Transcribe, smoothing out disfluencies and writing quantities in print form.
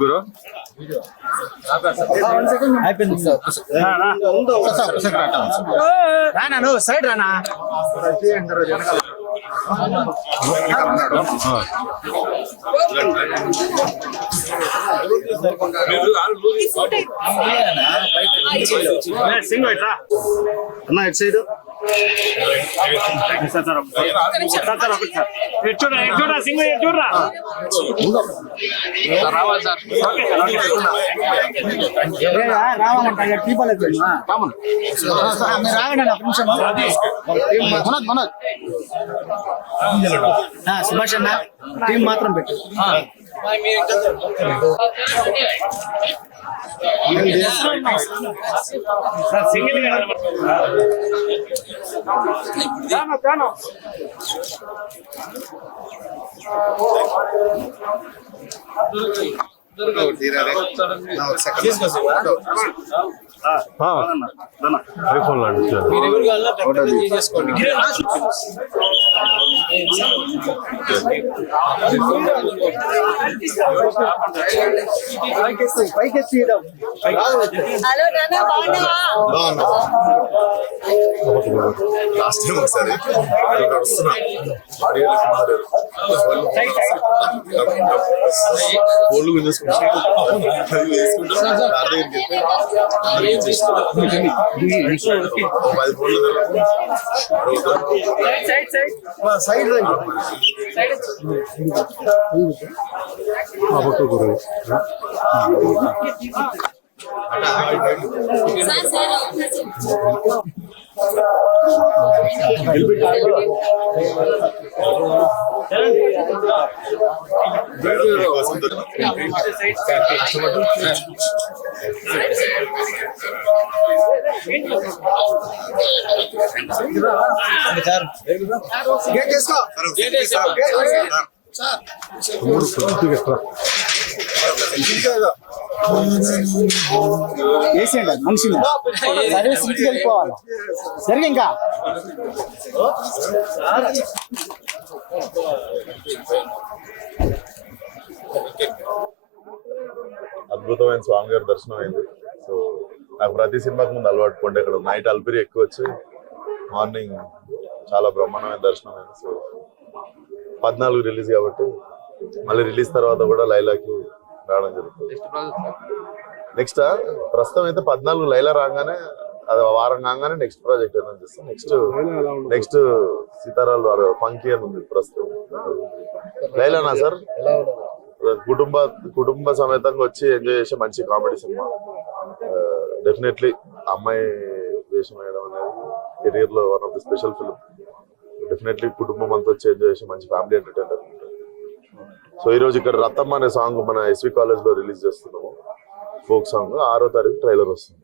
గురు అయిపోయింది రానా నువ్వు సైడ్ రానా సింగ్ అన్న ఇటు సైడ్ చూడరా సింగ్ చూడరా రావాలంట టీపాలేదు రాగండి ఒక నిమిషం సుభాష్ అన్న టీం మాత్రం పెట్టు ఐఫోన్ లాంటి లాస్ట్ టైం ఒకసారి కోళ్ళు వేసుకుంటాం సైడ్ వేసేయండి మనిషిని సర్వీస్ ఇంటికి వెళ్ళిపోవాలి సరిగ్గా ఇంకా అద్భుతమైన స్వామి గారి దర్శనం అయింది. సో నాకు ప్రతి సినిమాకి ముందు అలవాటు పండి ఇక్కడ నైట్ అల్పిరి ఎక్కువ వచ్చి మార్నింగ్ చాలా బ్రహ్మాండమైన దర్శనం అయింది. సో 14 రిలీజ్ కాబట్టి మళ్ళీ రిలీజ్ తర్వాత కూడా లైలాకి రావడం జరుగుతుంది. నెక్స్ట్ ప్రస్తుతం అయితే 14 లైలా రాగానే అది వారం కాగానే నెక్స్ట్ ప్రాజెక్ట్ ఏదైనా చేస్తాం. నెక్స్ట్ సీతారాలు ఫంకీ అని ఉంది ప్రస్తుతం. లైలానా సార్ కుటుంబ సమేతంగా వచ్చి ఎంజాయ్ చేసే మంచి కామెడీ సినిమా. డెఫినెట్లీ అమ్మాయి వేషం వేయడం అనేది కెరీర్ లో one of the special film. Definitely కుటుంబం అంతా వచ్చి ఎంజాయ్ చేసే మంచి ఫ్యామిలీ ఎంటర్టైనర్. సో ఈ రోజు ఇక్కడ రత్తమ్మ అనే సాంగ్ మన ఎస్వి కాలేజ్ లో రిలీజ్ చేస్తున్నాము. ఫోక్ సాంగ్ 6వ తారీఖు ట్రైలర్ వస్తుంది.